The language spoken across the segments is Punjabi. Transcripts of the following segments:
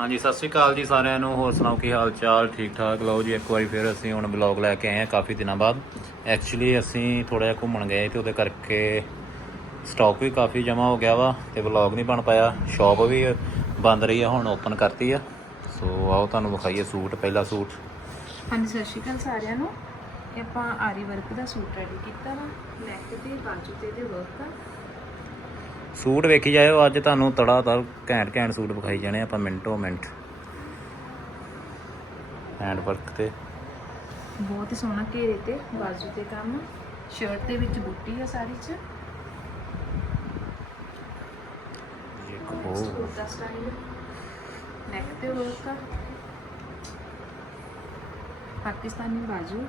ਹਾਂਜੀ, ਸਤਿ ਸ਼੍ਰੀ ਅਕਾਲ ਜੀ ਸਾਰਿਆਂ ਨੂੰ। ਹੋਰ ਸੁਣਾਓ, ਕੀ ਹਾਲ ਚਾਲ? ਠੀਕ ਠਾਕ? ਲਓ ਜੀ, ਇੱਕ ਵਾਰੀ ਫਿਰ ਅਸੀਂ ਹੁਣ ਬਲੌਗ ਲੈ ਕੇ ਆਏ ਹਾਂ ਕਾਫੀ ਦਿਨਾਂ ਬਾਅਦ। ਐਕਚੁਅਲੀ ਅਸੀਂ ਥੋੜਾ ਜਿਹਾ ਘੁੰਮਣ ਗਏ ਤੇ ਉਹਦੇ ਕਰਕੇ ਸਟਾਕ ਵੀ ਕਾਫੀ ਜਮ੍ਹਾਂ ਹੋ ਗਿਆ ਵਾ ਤੇ ਬਲੌਗ ਨਹੀਂ ਬਣ ਪਾਇਆ। ਸ਼ਾਪ ਵੀ ਬੰਦ ਰਹੀ ਆ, ਹੁਣ ਓਪਨ ਕਰਤੀ ਆ। ਸੋ ਆਓ ਤੁਹਾਨੂੰ ਵਿਖਾਈਏ ਸੂਟ, ਪਹਿਲਾ ਸੂਟ। ਹਾਂਜੀ, ਸਤਿ ਸ਼੍ਰੀ ਅਕਾਲ ਸਾਰਿਆਂ ਨੂੰ। ਇਹ ਆਪਾਂ ਆਰੀ ਵਰਕ ਦਾ ਸੂਟ ਰੈਡੀ ਕੀਤਾ ਵਾ। ਨੈਕ ਤੇ ਬਾਜੂ ਤੇ ਇਹਦੇ ਵਰਕ ਆ। ਸੂਟ ਵੇਖੀ ਜਾਇਓ ਅੱਜ ਤੁਹਾਨੂੰ ਤੜਾ ਤੜ ਘੈਂਟ ਘੈਂਟ ਸੂਟ ਵਿਖਾਈ ਜਾਣੇ ਆਪਾਂ ਮਿੰਟੋ ਮਿੰਟ। ਹੈਂਡ ਵਰਕ ਤੇ। ਬਹੁਤ ਹੀ ਸੋਹਣਾ ਘੇਰੇ ਤੇ ਬਾਜੂ ਤੇ ਕੰਮ। ਸ਼ਰਟ ਦੇ ਵਿੱਚ ਬੁੱਟੀ ਆ ਸਾਰੀ ਚ। ਇੱਕ ਸੂਟ ਦਾ ਸਟਾਈਲ ਨੈਕ ਤੇ ਵਰਕ ਆ। ਪਾਕਿਸਤਾਨੀ ਬਾਜੂ।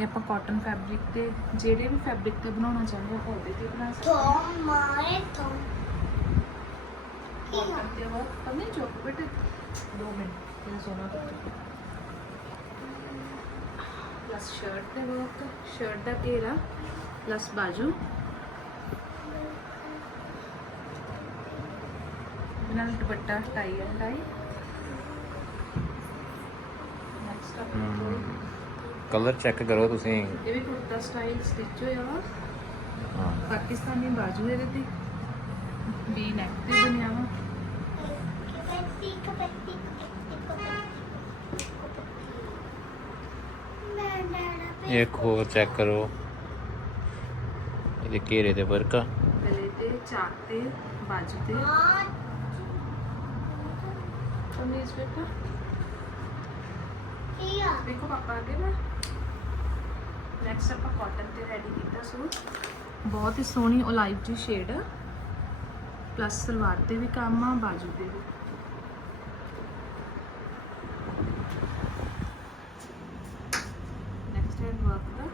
ਇਹ ਆਪਾਂ ਕਾਟਨ ਫੈਬਰਿਕ ਤੇ ਜਿਹੜੇ ਵੀ ਫੈਬਰਿਕ ਤੇ ਬਣਾਉਣਾ ਚਾਹੁੰਦੇ ਹੋ ਉਹਦੇ ਤੇ ਬਣਾ ਸਕਦੇ ਹਾਂ। Tomare tom. ਕਾਟਨ ਤੇ ਵਰਕ ਕਰਨੇ ਚੁੱਕ ਬੇਟੇ? 2 ਮਿੰਟ ਇਹ ਸੋਨਾ ਪਲੱਸ ਸ਼ਰਟ ਤੇ ਵਰਕ ਸ਼ਰਟ ਦਾ ਘੇਰਾ ਪਲੱਸ ਬਾਜੂ। ਨਾਲ dupatta tie and tie next ਆਪਾਂ ਕਲਰ ਚੈੱਕ ਕਰੋ ਤੁਸੀਂ। ਇਹ ਵੀ ਕੁੜਤਾ ਸਟਾਈਲ ਸਟਿਚ ਹੋਇਆ ਵਾ। ਹਾਂ। ਪਾਕਿਸਤਾਨੀ ਬਾਜੂ ਇਹਦੇ ਤੇ। ਵੀ ਨੈਕ ਤੇ ਬਣਿਆ ਵਾ। ਇੱਕ ਹੋਰ ਚੈੱਕ ਕਰੋ। ਇਹਦੇ ਘੇਰੇ ਤੇ ਵਰਕ ਆ। ਗਲੇ ਤੇ ਚਾਕ ਤੇ ਬਾਜੂ ਤੇ। ਕਮੀਜ਼ ਆ? ਦੇਖੋ ਪਾਪਾ ਅੱਗੇ ਨਾ ਨੈਕਸਟ ਆਪਾਂ ਕਾਟਨ ਤੇ ਰੈਡੀ ਕੀਤਾ ਸੂਟ। ਬਹੁਤ ਹੀ ਸੋਹਣੀ ਓਲਾਈਵ ਜੀ ਸ਼ੇਡ ਪਲੱਸ ਸਲਵਾਰ ਤੇ ਵੀ ਕੰਮ ਆ, ਬਾਜੂ ਤੇ ਵੀ। ਨੈਕਸਟ ਹੈ ਵਰਕ ਦਾ।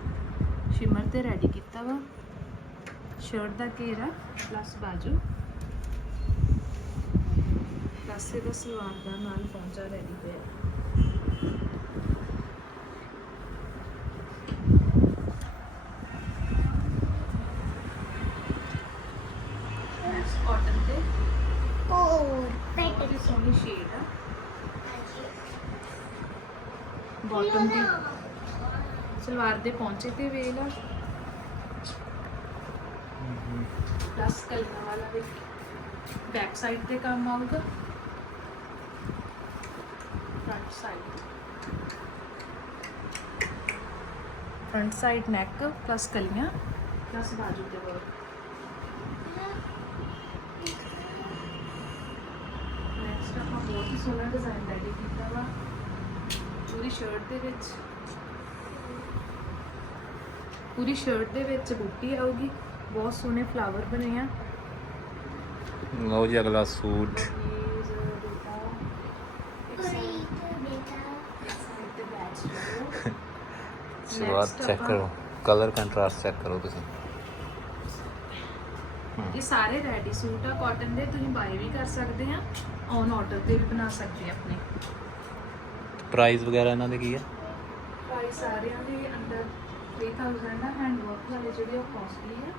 ਸ਼ਿਮਰ ਤੇ ਰੈਡੀ ਕੀਤਾ ਵਾ। ਸ਼ਰਟ ਦਾ ਘੇਰਾ ਪਲੱਸ ਬਾਜੂ। ਪਲੱਸ ਇਹਦਾ ਸਲਵਾਰ ਦਾ ਨਾਲ ਪਹੁੰਚਾ ਰੈਡੀ ਹੋਇਆ ਨੈਕਸਟ ਕਾਟਨ ਤੇ? ਹੋਰ ਬਹੁਤ ਹੀ ਸੋਹਣੀ ਸ਼ੇਡ ਆ। ਬਾਟਮ ਦੀ ਸਲਵਾਰ ਦੇ ਪਹੁੰਚੇ ਤੇ ਵੇਲ ਆ ਪਲੱਸ ਕਲਰ ਵਾਲਾ ਵੀ ਬੈਕ ਸਾਈਡ ਤੇ ਕੰਮ ਆਊਗਾ। Front side front side neck plus ਕਲੀਆਂ ਪਲੱਸ ਬਾਜੂ ਤੇ ਵਰਕ ਨੈਕਸਟ ਆਪਾਂ ਬਹੁਤ ਹੀ ਸੋਹਣਾ ਡਿਜ਼ਾਈਨ ਰੈਡੀ ਕੀਤਾ ਵਾ। ਪੂਰੀ ਸ਼ਰਟ ਦੇ ਵਿੱਚ। ਪੂਰੀ ਸ਼ਰਟ ਦੇ ਵਿੱਚ ਬੂਟੀ ਆਊਗੀ। ਬਹੁਤ ਸੋਹਣੇ ਫਲਾਵਰ ਬਣੇ ਆ। ਲਓ ਜੀ ਅਗਲਾ ਸੂਟ। Next ਚੈੱਕ ਕਰੋ। ਕਲਰ ਕੰਟਰਾਸਟ ਚੈੱਕ ਕਰੋ ਤੁਸੀਂ। ਇਹ ਸਾਰੇ ਰੈਡੀ ਸੂਟ ਆ ਕਾਟਨ ਦੇ ਤੁਸੀਂ ਬਾਈ ਵੀ ਕਰ ਸਕਦੇ ਆ ਔਨ ਆਰਡਰ ਤੇ ਵੀ ਬਣਾ ਸਕਦੇ ਆ ਆਪਣੇ। ਪ੍ਰਾਈਸ ਵਗੈਰਾ ਇਹਨਾਂ ਦੇ ਕੀ ਹੈ ਪ੍ਰਾਈਸ ਸਾਰਿਆਂ ਦੇ ਅੰਡਰ 3000 ਆ ਹੈਂਡ ਵਰਕ ਵਾਲੇ ਜਿਹੜੇ ਉਹ ਕਾਸਟਲੀ ਆ।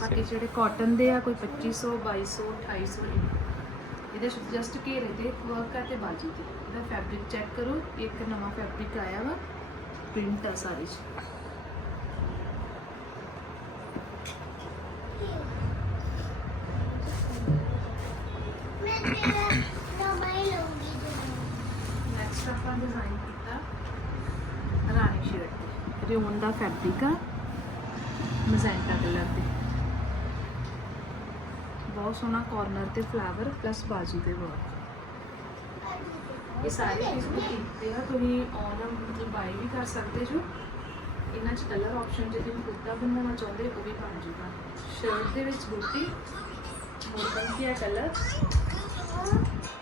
ਬਾਕੀ ਜਿਹੜੇ ਕਾਟਨ ਦੇ ਆ ਕੋਈ 2500 2200 2800 ਇਹਦੇ ਜਸਟ ਘੇਰੇ ਤੇ ਵਰਕ ਆ ਤੇ ਬਾਜੂ ਤੇ। ਇਹਦਾ ਫੈਬਰਿਕ ਚੈੱਕ ਕਰੋ ਇੱਕ ਨਵਾਂ ਫੈਬਰਿਕ ਆਇਆ ਵਾ ਪ੍ਰਿੰਟ ਆ ਸਾਰੀ ਚ। ਕੀਤਾ ਰਾਣੀ ਸ਼ਰਟ ਤੇ ਰਿਓਨ ਦਾ ਫੈਬਰਿਕ ਆ ਮਜ਼ੈਂਟਾ ਕਲਰ ਤੇ ਬਹੁਤ ਸੋਹਣਾ ਕਾਰਨਰ ਤੇ ਫਲਾਵਰ ਪਲੱਸ ਬਾਜੂ ਦੇ ਵਰਕ ਇਹ ਸਾਰੇ ਪੀਸ ਕੀਤੇ ਆ ਤੁਸੀਂ ਆਨ ਮਤਲਬ ਬਾਈ ਵੀ ਕਰ ਸਕਦੇ ਜੋ। ਇਹਨਾਂ ਚ ਕਲਰ ਆਪਸ਼ਨ ਜੇ ਤੁਸੀਂ ਕੁੜਤਾ ਬਣਵਾਉਣਾ ਚਾਹੁੰਦੇ, ਉਹ ਵੀ ਬਣ ਜੂਗਾ। ਸ਼ਰਟ ਦੇ ਵਿੱਚ ਬੂਟੀ ਮੋਟਨ ਕੀ ਕਲਰ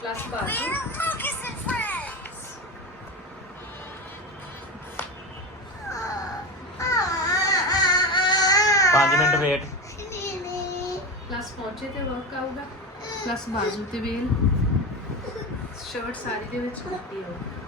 ਪਲੱਸ ਬਾਜੂ। ਵੇਟ ਪਲੱਸ ਪਹੁੰਚੇ ਤੇ ਵਰਕ ਆਊਗਾ। ਪਲੱਸ ਬਾਜੂ ਤੇ ਵੇਲ ਸ਼ਰਟ ਸਾਰੀ ਦੇ ਵਿੱਚ ਕੁੱਤੀ ਆਊਗੀ।